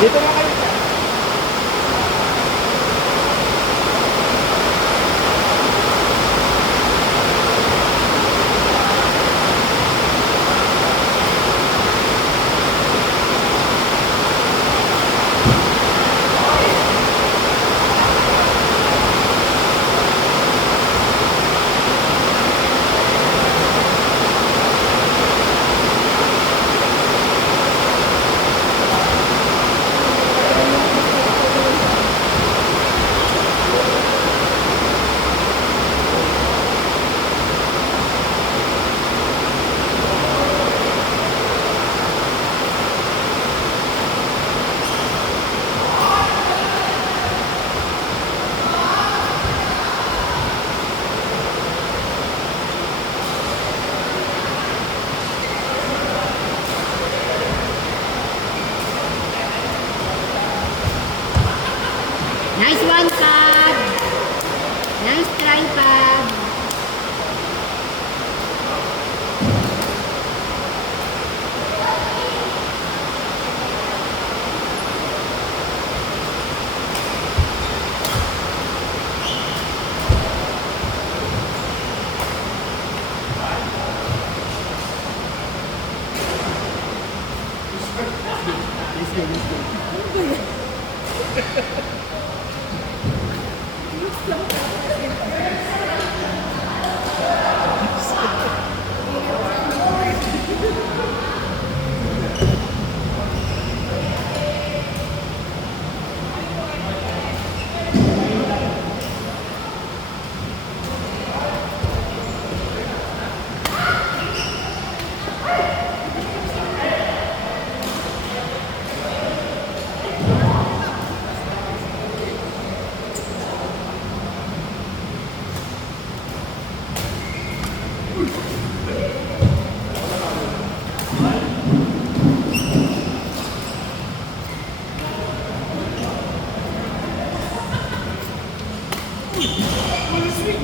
Dito na kayo. Nice one, Pab. Nice try, Pab.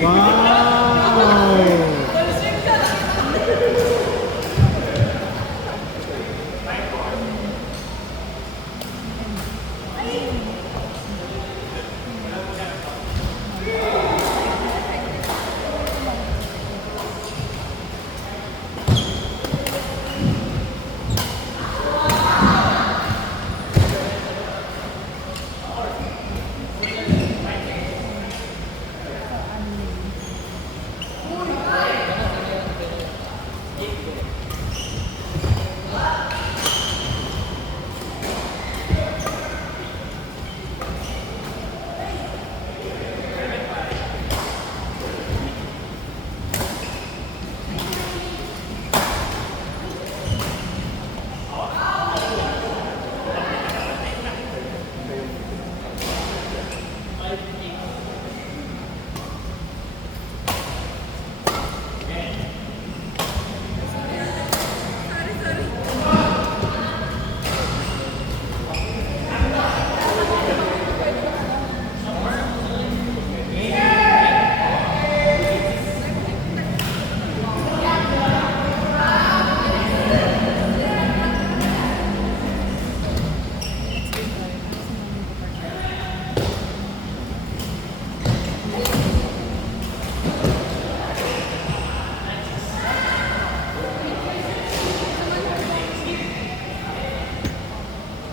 Wow!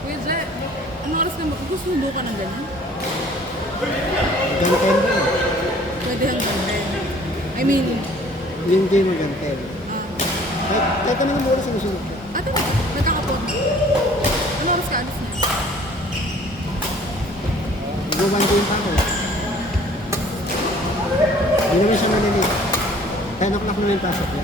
Kuya Jet, ano oras ka magsusundo ka ng ganyan? Gantel ba? Pwede hanggang 10. I mean, Yung game ng gantel. ah, Kahit anong oras ang susunod ka. ate, nagkakapon. Ano oras ka alis niya? Mag-1 game pa ako. Hindi naman siya malilit. 10 o'clock naman yung pasok niya.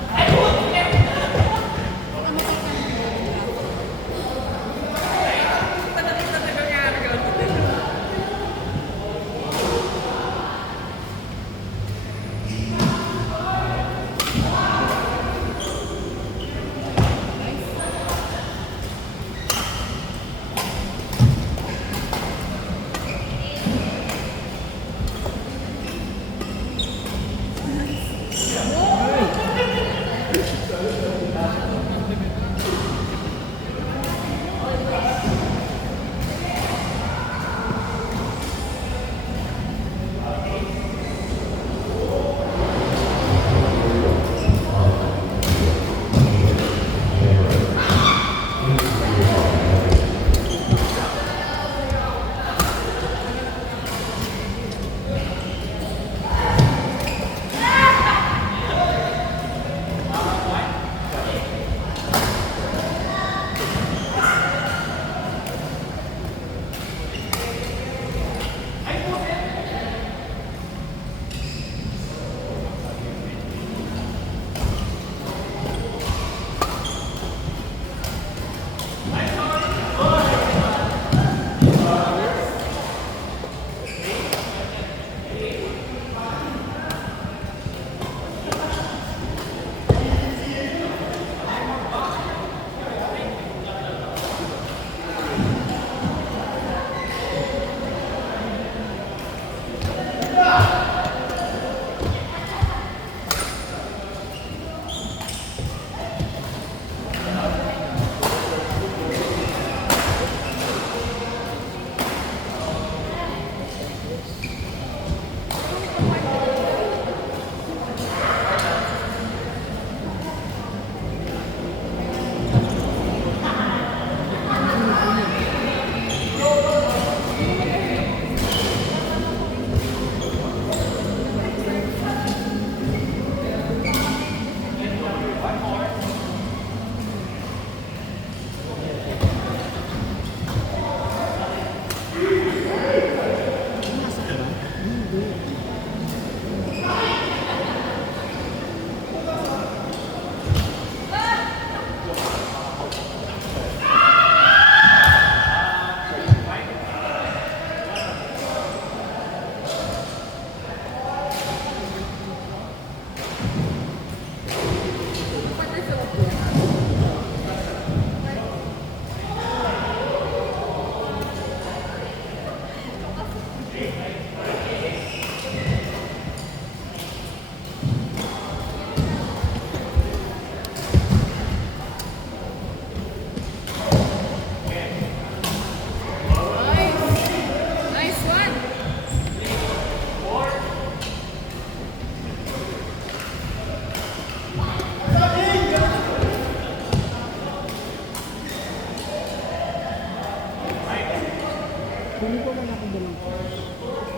Piling ko wala akong dalang cash.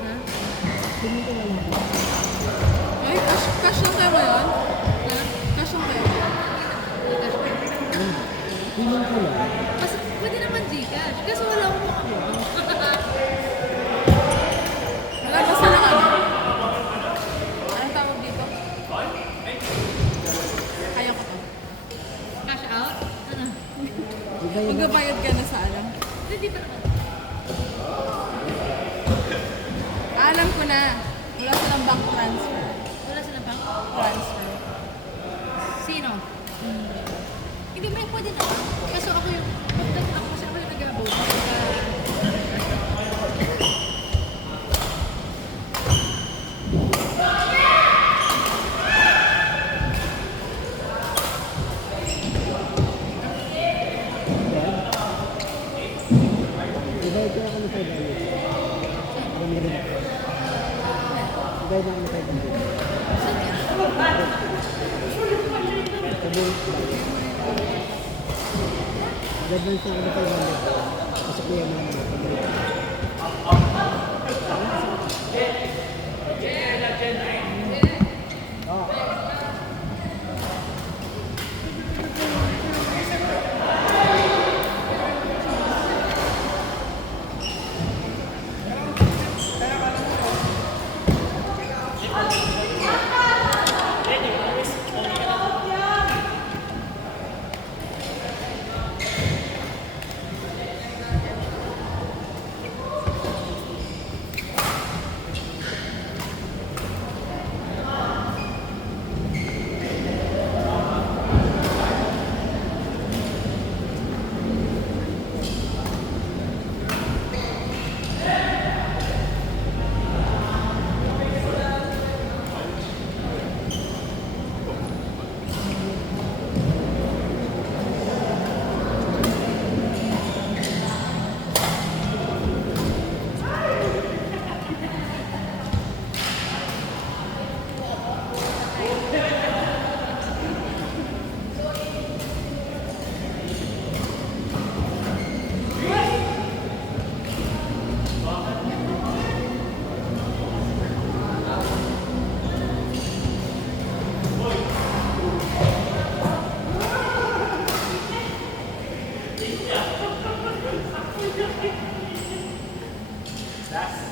Ha? Piling ko wala akong Ay, cash lang kayo ngayon? Ha? Cash lang kayo? Piling ko lang. Kasi pwede naman Gcash. Kasi wala akong makaboto. Wala ba sa lang ano? Anong tawag dito? Kaya ko to. Cash out? Ano? Iba yun. Magbabayad ka na sa alam. Hindi pa naman. Alam ko na. Wala silang bank transfer. Wala silang bank? Transfer. Sino? Hindi, may pwede naman. Kaso ako yung, ako kasi ako yung nag-abote. Ibayad ko ako ng 500. Alam mo rin ako. Ibayad ako ng 500. Sabihin ko. Advance ako ng 500. Kasi kuya mo naman ako. That's